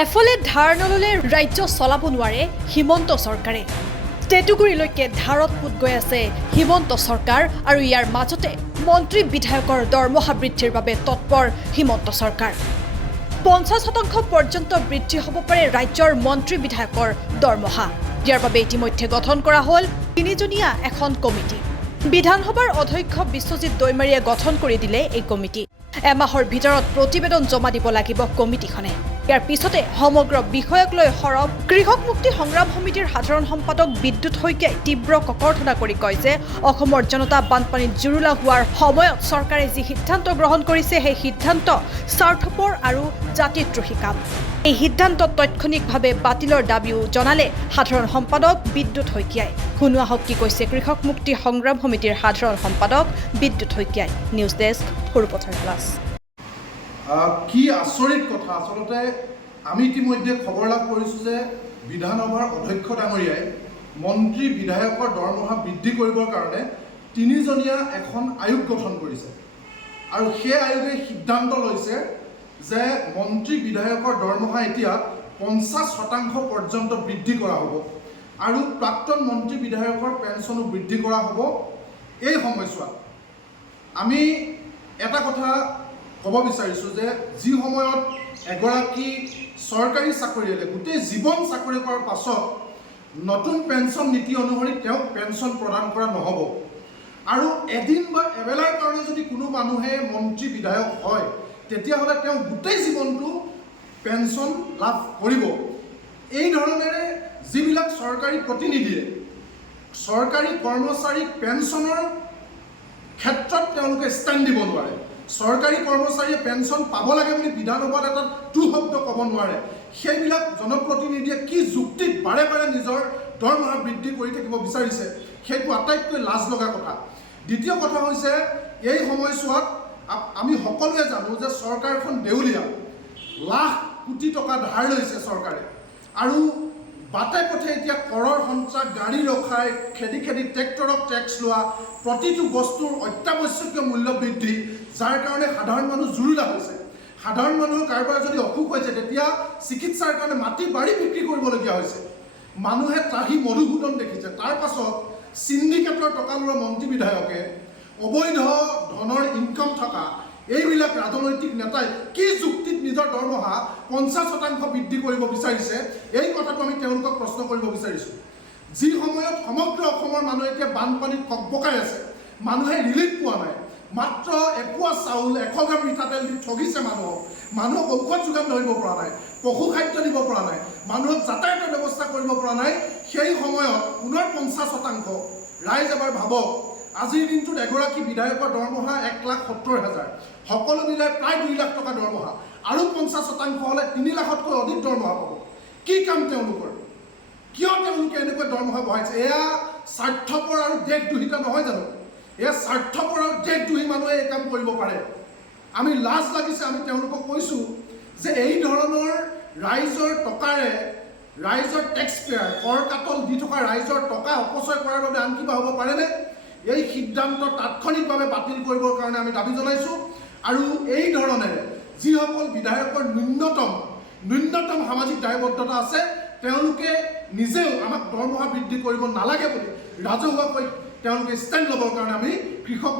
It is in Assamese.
এফালে ধাৰ নললে ৰাজ্য চলাব নোৱাৰে হিমন্ত চৰকাৰে। টেটুগুৰিলৈকে ধাৰত পুত গৈ আছে হিমন্ত চৰকাৰ আৰু ইয়াৰ মাজতে মন্ত্ৰী বিধায়কৰ দৰমহা বৃদ্ধিৰ বাবে তৎপৰ হিমন্ত চৰকাৰ। 50% পৰ্যন্ত বৃদ্ধি হ'ব পাৰে ৰাজ্যৰ মন্ত্ৰী বিধায়কৰ দৰমহা। ইয়াৰ বাবে ইতিমধ্যে গঠন কৰা হ'ল 3জনীয়া এখন কমিটি। বিধানসভাৰ অধ্যক্ষ বিশ্বজিৎ দৈমাৰীয়ে গঠন কৰি দিলে এই কমিটি। এমাহৰ ভিতৰত প্ৰতিবেদন জমা দিব লাগিব কমিটিখনে। ইয়াৰ পিছতে সমগ্ৰ বিষয়ক লৈ সৰব কৃষক মুক্তি সংগ্ৰাম সমিতিৰ সাধাৰণ সম্পাদক বিদ্যুৎ শইকীয়াই তীব্ৰ ককৰ্থনা কৰি কয় যে অসমৰ জনতা বানপানীত জুৰুলা হোৱাৰ সময়ত চৰকাৰে যি সিদ্ধান্ত গ্ৰহণ কৰিছে সেই সিদ্ধান্ত স্বাৰ্থপৰ আৰু জাতিদ্ৰোহী কাম। এই সিদ্ধান্ত তাৎক্ষণিকভাৱে বাতিলৰ দাবীও জনালে সাধাৰণ সম্পাদক বিদ্যুৎ শইকীয়াই। শুনোৱা হওক কি কৈছে কৃষক মুক্তি সংগ্ৰাম সমিতিৰ সাধাৰণ সম্পাদক বিদ্যুৎ শইকীয়াই। News desk Sarupathar plus. কি আচৰিত কথা, আচলতে আমি ইতিমধ্যে খবৰ লাভ কৰিছোঁ যে বিধানসভাৰ অধ্যক্ষ ডাঙৰীয়াই মন্ত্ৰী বিধায়কৰ দৰমহা বৃদ্ধি কৰিবৰ কাৰণে 3জনীয়া এখন আয়োগ গঠন কৰিছে আৰু সেই আয়োগে সিদ্ধান্ত লৈছে যে মন্ত্ৰী বিধায়কৰ দৰমহা এতিয়া 50% পৰ্যন্ত বৃদ্ধি কৰা হ'ব আৰু প্ৰাক্তন মন্ত্ৰী বিধায়কৰ পেঞ্চনো বৃদ্ধি কৰা হ'ব। এই সময়ছোৱাত আমি এটা কথা ক'ব বিচাৰিছোঁ যে যি সময়ত এগৰাকী চৰকাৰী চাকৰিয়ালে গোটেই জীৱন চাকৰি কৰাৰ পাছত নতুন পেঞ্চন নীতি অনুসৰি তেওঁক পেঞ্চন প্ৰদান কৰা নহ'ব আৰু এদিন বা এবেলাৰ কাৰণে যদি কোনো মানুহে মন্ত্ৰী বিধায়ক হয় তেতিয়াহ'লে তেওঁ গোটেই জীৱনটো পেঞ্চন লাভ কৰিব। এই ধৰণেৰে যিবিলাক চৰকাৰী প্ৰতিনিধিয়ে চৰকাৰী কৰ্মচাৰীক পেঞ্চনৰ ক্ষেত্ৰত তেওঁলোকে ষ্টেণ্ড দিব নোৱাৰে, চৰকাৰী কৰ্মচাৰীয়ে পেঞ্চন পাব লাগে বুলি বিধানসভাত এটা টু শব্দ ক'ব নোৱাৰে, সেইবিলাক জনপ্ৰতিনিধিয়ে কি যুক্তিত বাৰে বাৰে নিজৰ দৰমহা বৃদ্ধি কৰি থাকিব বিচাৰিছে, সেইটো আটাইতকৈ লাজ লগা কথা। দ্বিতীয় কথা হৈছে এই সময়ছোৱাত আমি সকলোৱে জানো যে চৰকাৰখন দেউলীয়া, লাখ কোটি টকা ধাৰ লৈছে চৰকাৰে আৰু বাটে পথে এতিয়া কৰৰ সঞ্চাৰ, গাড়ী ৰখাই খেদি খেদি ট্ৰেক্টৰক টেক্স লোৱা, প্ৰতিটো বস্তুৰ অত্যাৱশ্যকীয় মূল্য বৃদ্ধি, যাৰ কাৰণে সাধাৰণ মানুহ জুৰুলা হৈছে। সাধাৰণ মানুহৰ কাৰোবাৰ যদি অসুখ হৈছে তেতিয়া চিকিৎসাৰ কাৰণে মাটি বাৰী বিক্ৰী কৰিবলগীয়া হৈছে। মানুহে ত্ৰাহি মধুসূদন দেখিছে। তাৰ পাছত চিণ্ডিকেটৰ টকা লোৱা মন্ত্ৰী বিধায়কে, অবৈধ ধনৰ ইনকাম থকা এইবিলাক ৰাজনৈতিক নেতাই কি যুক্তিত নিজৰ দৰমহা 50% বৃদ্ধি কৰিব বিচাৰিছে, এই কথাটো আমি তেওঁলোকক প্ৰশ্ন কৰিব বিচাৰিছোঁ। যি সময়ত সমগ্ৰ অসমৰ মানুহ এতিয়া বানপানীত ককবকাই আছে, মানুহে ৰিলিফ পোৱা নাই, মাত্ৰ এপোৱা চাউল 100 গ্ৰাম মিঠাতেল দি ঠগিছে মানুহক ঔষধ যোগান ধৰিব পৰা নাই, পশু খাদ্য দিব পৰা নাই, মানুহক যাতায়াতৰ ব্যৱস্থা কৰিব পৰা নাই। সেই সময়ত পুনৰ 50%। ৰাইজ এবাৰ ভাবক, আজিৰ দিনটোত এগৰাকী বিধায়কৰ দৰমহা 1,70,000, সকলো মিলাই প্ৰায় 2 লাখ টকা দৰমহা আৰু 50% হ'লে 3 লাখতকৈ অধিক দৰমহা পাব। কি কাম তেওঁলোকৰ? কিয় তেওঁলোকে এনেকৈ দৰমহা বঢ়াইছে? এয়া স্বাৰ্থপৰ আৰু দেশদ্ৰোহিতা নহয় জানো? এয়া স্বাৰ্থপৰ আৰু দেশদ্ৰোহী মানুহে এই কাম কৰিব পাৰে। আমি লাজ লাগিছে, আমি তেওঁলোকক কৈছোঁ যে এই ধৰণৰ ৰাইজৰ টকাৰে, ৰাইজৰ টেক্স পেয়াৰ, কৰ কাটল দি থকা ৰাইজৰ টকা অপচয় কৰাৰ বাবে আন কিবা হ'ব পাৰেনে? এই সিদ্ধান্ত তাৎক্ষণিকভাৱে বাতিল কৰিবৰ কাৰণে আমি দাবী জনাইছোঁ আৰু এই ধৰণেৰে যিসকল বিধায়কৰ ন্যূনতম সামাজিক দায়বদ্ধতা আছে তেওঁলোকে নিজেও আমাক দৰমহা বৃদ্ধি কৰিব নালাগে বুলি ৰাজহুৱাকৈ তেওঁলোকে ষ্টেণ্ড ল'বৰ কাৰণে আমি কৃষক